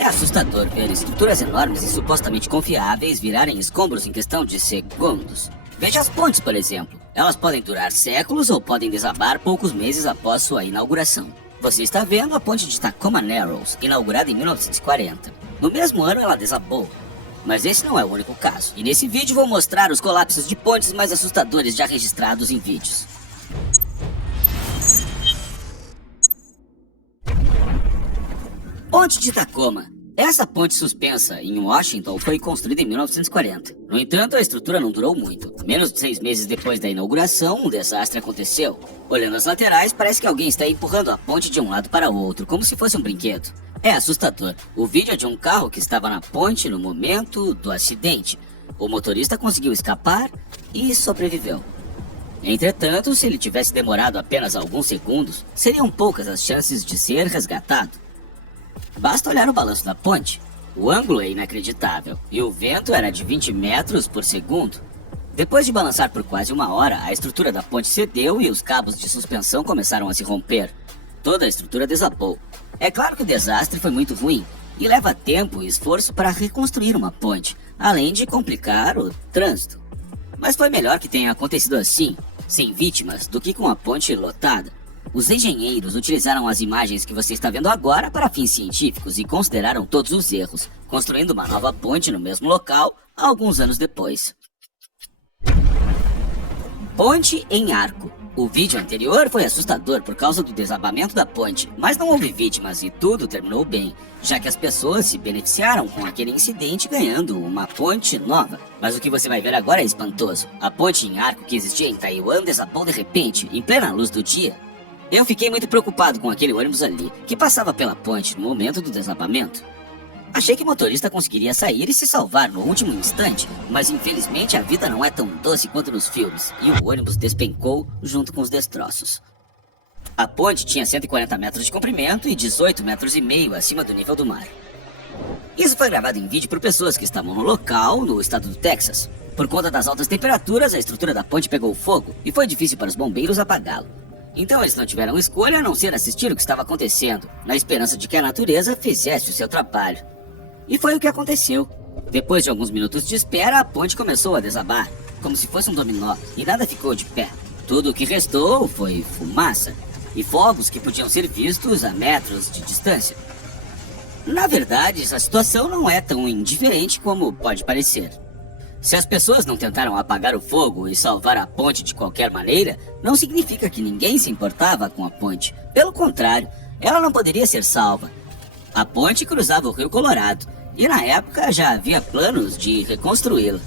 É assustador ver estruturas enormes e supostamente confiáveis virarem escombros em questão de segundos. Veja as pontes, por exemplo. Elas podem durar séculos ou podem desabar poucos meses após sua inauguração. Você está vendo a ponte de Tacoma Narrows, inaugurada em 1940. No mesmo ano ela desabou. Mas esse não é o único caso. E nesse vídeo vou mostrar os colapsos de pontes mais assustadores já registrados em vídeos. Ponte de Tacoma. Essa ponte suspensa em Washington foi construída em 1940. No entanto, a estrutura não durou muito. Menos de 6 meses depois da inauguração, um desastre aconteceu. Olhando as laterais, parece que alguém está empurrando a ponte de um lado para o outro, como se fosse um brinquedo. É assustador. O vídeo é de um carro que estava na ponte no momento do acidente. O motorista conseguiu escapar e sobreviveu. Entretanto, se ele tivesse demorado apenas alguns segundos, seriam poucas as chances de ser resgatado. Basta olhar o balanço da ponte. O ângulo é inacreditável e o vento era de 20 metros por segundo. Depois de balançar por quase 1 hora, a estrutura da ponte cedeu e os cabos de suspensão começaram a se romper. Toda a estrutura desabou. É claro que o desastre foi muito ruim e leva tempo e esforço para reconstruir uma ponte, além de complicar o trânsito. Mas foi melhor que tenha acontecido assim, sem vítimas, do que com a ponte lotada. Os engenheiros utilizaram as imagens que você está vendo agora para fins científicos e consideraram todos os erros, construindo uma nova ponte no mesmo local alguns anos depois. Ponte em arco. O vídeo anterior foi assustador por causa do desabamento da ponte, mas não houve vítimas e tudo terminou bem, já que as pessoas se beneficiaram com aquele incidente ganhando uma ponte nova. Mas o que você vai ver agora é espantoso. A ponte em arco que existia em Taiwan desabou de repente, em plena luz do dia. Eu fiquei muito preocupado com aquele ônibus ali, que passava pela ponte no momento do desabamento. Achei que o motorista conseguiria sair e se salvar no último instante, mas infelizmente a vida não é tão doce quanto nos filmes, e o ônibus despencou junto com os destroços. A ponte tinha 140 metros de comprimento e 18,5 metros acima do nível do mar. Isso foi gravado em vídeo por pessoas que estavam no local, no estado do Texas. Por conta das altas temperaturas, a estrutura da ponte pegou fogo e foi difícil para os bombeiros apagá-lo. Então eles não tiveram escolha a não ser assistir o que estava acontecendo, na esperança de que a natureza fizesse o seu trabalho. E foi o que aconteceu. Depois de alguns minutos de espera, a ponte começou a desabar, como se fosse um dominó, e nada ficou de pé. Tudo o que restou foi fumaça e fogos que podiam ser vistos a metros de distância. Na verdade, essa situação não é tão indiferente como pode parecer. Se as pessoas não tentaram apagar o fogo e salvar a ponte de qualquer maneira, não significa que ninguém se importava com a ponte. Pelo contrário, ela não poderia ser salva. A ponte cruzava o Rio Colorado, e na época já havia planos de reconstruí-la.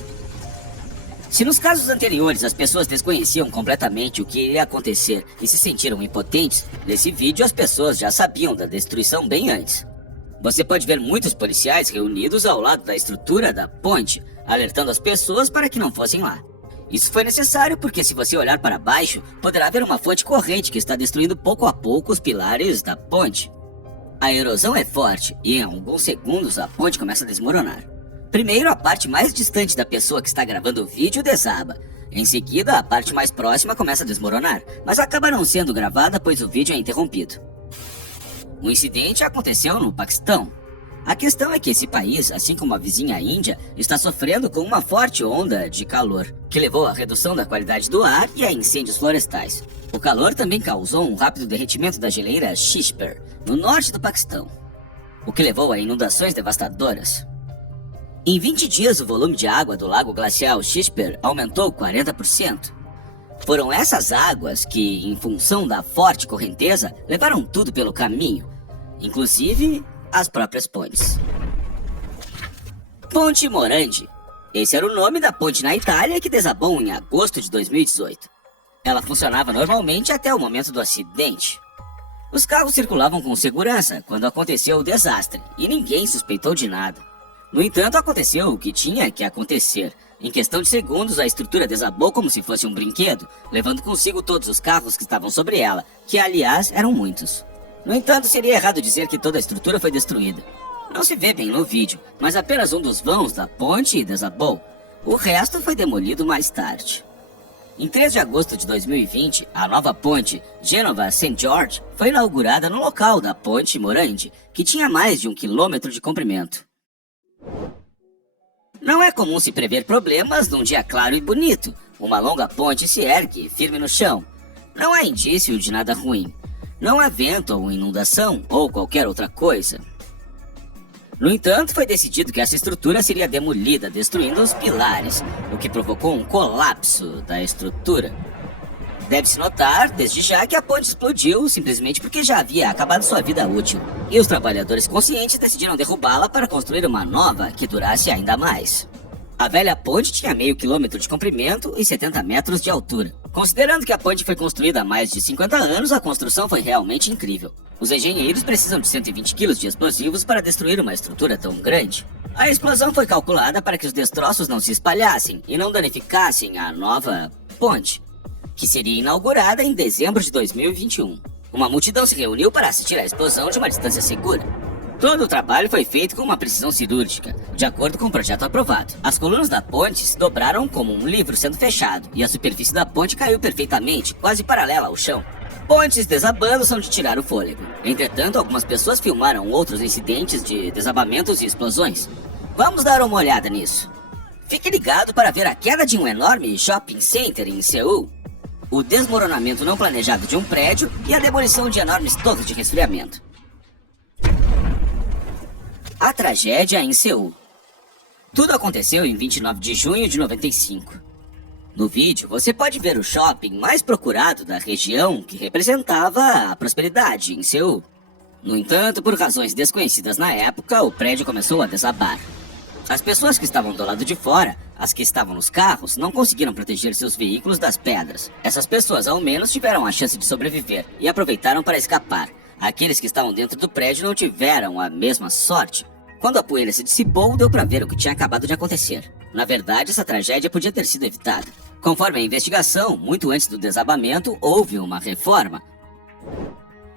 Se nos casos anteriores as pessoas desconheciam completamente o que iria acontecer e se sentiram impotentes, nesse vídeo as pessoas já sabiam da destruição bem antes. Você pode ver muitos policiais reunidos ao lado da estrutura da ponte, alertando as pessoas para que não fossem lá. Isso foi necessário porque se você olhar para baixo, poderá ver uma fonte corrente que está destruindo pouco a pouco os pilares da ponte. A erosão é forte e em alguns segundos a ponte começa a desmoronar. Primeiro, a parte mais distante da pessoa que está gravando o vídeo desaba. Em seguida, a parte mais próxima começa a desmoronar, mas acaba não sendo gravada pois o vídeo é interrompido. O incidente aconteceu no Paquistão. A questão é que esse país, assim como a vizinha Índia, está sofrendo com uma forte onda de calor, que levou à redução da qualidade do ar e a incêndios florestais. O calor também causou um rápido derretimento da geleira Shishper, no norte do Paquistão, o que levou a inundações devastadoras. Em 20 dias, o volume de água do lago glacial Shishper aumentou 40%. Foram essas águas que, em função da forte correnteza, levaram tudo pelo caminho, inclusive as próprias pontes. Ponte Morandi. Esse era o nome da ponte na Itália que desabou em agosto de 2018. Ela funcionava normalmente até o momento do acidente. Os carros circulavam com segurança quando aconteceu o desastre e ninguém suspeitou de nada. No entanto, aconteceu o que tinha que acontecer. Em questão de segundos, a estrutura desabou como se fosse um brinquedo, levando consigo todos os carros que estavam sobre ela, que aliás eram muitos. No entanto, seria errado dizer que toda a estrutura foi destruída. Não se vê bem no vídeo, mas apenas um dos vãos da ponte desabou. O resto foi demolido mais tarde. Em 3 de agosto de 2020, a nova ponte Genova St. George foi inaugurada no local da ponte Morandi, que tinha mais de 1 quilômetro de comprimento. Não é comum se prever problemas num dia claro e bonito. Uma longa ponte se ergue, firme no chão. Não há indício de nada ruim. Não há vento ou inundação ou qualquer outra coisa. No entanto, foi decidido que essa estrutura seria demolida, destruindo os pilares, o que provocou um colapso da estrutura. Deve-se notar, desde já, que a ponte explodiu simplesmente porque já havia acabado sua vida útil, e os trabalhadores conscientes decidiram derrubá-la para construir uma nova que durasse ainda mais. A velha ponte tinha meio quilômetro de comprimento e 70 metros de altura. Considerando que a ponte foi construída há mais de 50 anos, a construção foi realmente incrível. Os engenheiros precisam de 120 kg de explosivos para destruir uma estrutura tão grande. A explosão foi calculada para que os destroços não se espalhassem e não danificassem a nova ponte, que seria inaugurada em dezembro de 2021. Uma multidão se reuniu para assistir à explosão de uma distância segura. Todo o trabalho foi feito com uma precisão cirúrgica, de acordo com o projeto aprovado. As colunas da ponte se dobraram como um livro sendo fechado, e a superfície da ponte caiu perfeitamente, quase paralela ao chão. Pontes desabando são de tirar o fôlego. Entretanto, algumas pessoas filmaram outros incidentes de desabamentos e explosões. Vamos dar uma olhada nisso. Fique ligado para ver a queda de um enorme shopping center em Seul, o desmoronamento não planejado de um prédio e a demolição de enormes torres de resfriamento. A tragédia em Seul. Tudo aconteceu em 29 de junho de 95. No vídeo, você pode ver o shopping mais procurado da região que representava a prosperidade em Seul. No entanto, por razões desconhecidas na época, o prédio começou a desabar. As pessoas que estavam do lado de fora, as que estavam nos carros, não conseguiram proteger seus veículos das pedras. Essas pessoas, ao menos, tiveram a chance de sobreviver e aproveitaram para escapar. Aqueles que estavam dentro do prédio não tiveram a mesma sorte. Quando a poeira se dissipou, deu para ver o que tinha acabado de acontecer. Na verdade, essa tragédia podia ter sido evitada. Conforme a investigação, muito antes do desabamento, houve uma reforma.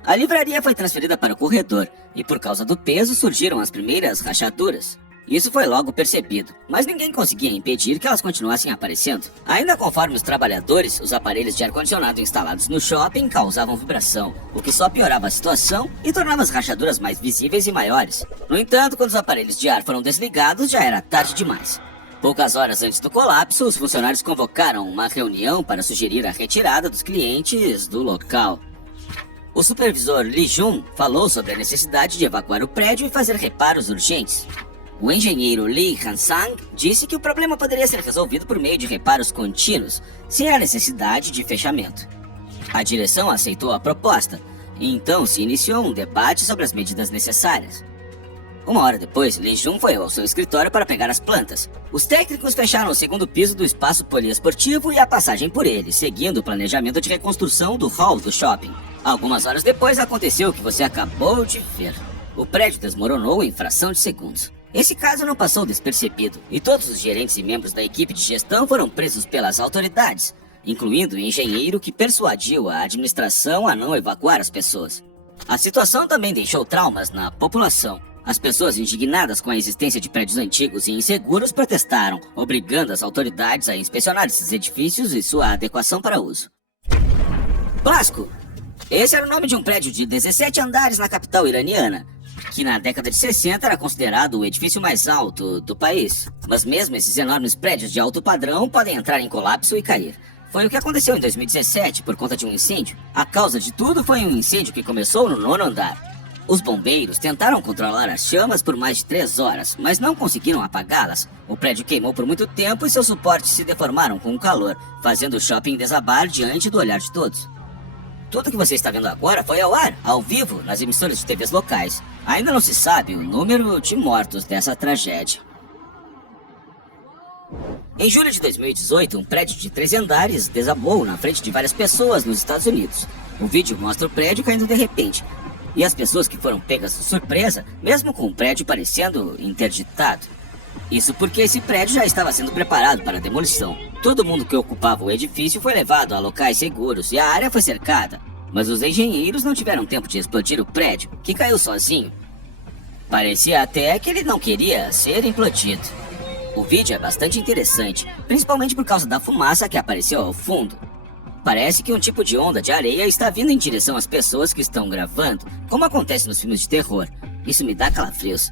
A livraria foi transferida para o corredor, e por causa do peso surgiram as primeiras rachaduras. Isso foi logo percebido, mas ninguém conseguia impedir que elas continuassem aparecendo. Ainda conforme os trabalhadores, os aparelhos de ar-condicionado instalados no shopping causavam vibração, o que só piorava a situação e tornava as rachaduras mais visíveis e maiores. No entanto, quando os aparelhos de ar foram desligados, já era tarde demais. Poucas horas antes do colapso, os funcionários convocaram uma reunião para sugerir a retirada dos clientes do local. O supervisor Lee Jun falou sobre a necessidade de evacuar o prédio e fazer reparos urgentes. O engenheiro Lee Han-sang disse que o problema poderia ser resolvido por meio de reparos contínuos, sem a necessidade de fechamento. A direção aceitou a proposta, e então se iniciou um debate sobre as medidas necessárias. Uma hora depois, Lee Jun foi ao seu escritório para pegar as plantas. Os técnicos fecharam o segundo piso do espaço poliesportivo e a passagem por ele, seguindo o planejamento de reconstrução do hall do shopping. Algumas horas depois aconteceu o que você acabou de ver. O prédio desmoronou em fração de segundos. Esse caso não passou despercebido, e todos os gerentes e membros da equipe de gestão foram presos pelas autoridades, incluindo o engenheiro que persuadiu a administração a não evacuar as pessoas. A situação também deixou traumas na população. As pessoas indignadas com a existência de prédios antigos e inseguros protestaram, obrigando as autoridades a inspecionar esses edifícios e sua adequação para uso. Blasco. Esse era o nome de um prédio de 17 andares na capital iraniana, que na década de 60 era considerado o edifício mais alto do país. Mas mesmo esses enormes prédios de alto padrão podem entrar em colapso e cair. Foi o que aconteceu em 2017 por conta de um incêndio. A causa de tudo foi um incêndio que começou no 9º andar. Os bombeiros tentaram controlar as chamas por mais de 3 horas, mas não conseguiram apagá-las. O prédio queimou por muito tempo e seus suportes se deformaram com o calor, fazendo o shopping desabar diante do olhar de todos. Tudo que você está vendo agora foi ao ar, ao vivo, nas emissoras de TVs locais. Ainda não se sabe o número de mortos dessa tragédia. Em julho de 2018, um prédio de 13 andares desabou na frente de várias pessoas nos Estados Unidos. O vídeo mostra o prédio caindo de repente, e as pessoas que foram pegas de surpresa, mesmo com o prédio parecendo interditado. Isso porque esse prédio já estava sendo preparado para demolição. Todo mundo que ocupava o edifício foi levado a locais seguros e a área foi cercada. Mas os engenheiros não tiveram tempo de explodir o prédio, que caiu sozinho. Parecia até que ele não queria ser implodido. O vídeo é bastante interessante, principalmente por causa da fumaça que apareceu ao fundo. Parece que um tipo de onda de areia está vindo em direção às pessoas que estão gravando, como acontece nos filmes de terror. Isso me dá calafrios.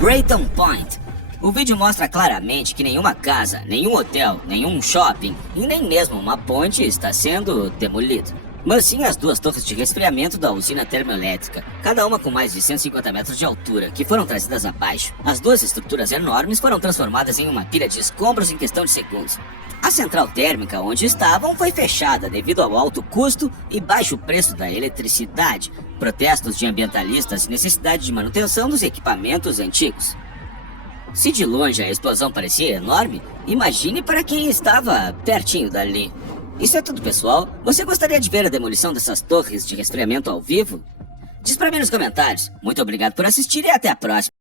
Brayton Point. O vídeo mostra claramente que nenhuma casa, nenhum hotel, nenhum shopping e nem mesmo uma ponte está sendo demolido. Mas sim as duas torres de resfriamento da usina termoelétrica, cada uma com mais de 150 metros de altura, que foram trazidas abaixo. As duas estruturas enormes foram transformadas em uma pilha de escombros em questão de segundos. A central térmica onde estavam foi fechada devido ao alto custo e baixo preço da eletricidade, protestos de ambientalistas e necessidade de manutenção dos equipamentos antigos. Se de longe a explosão parecia enorme, imagine para quem estava pertinho dali. Isso é tudo, pessoal. Você gostaria de ver a demolição dessas torres de resfriamento ao vivo? Diz pra mim nos comentários. Muito obrigado por assistir e até a próxima.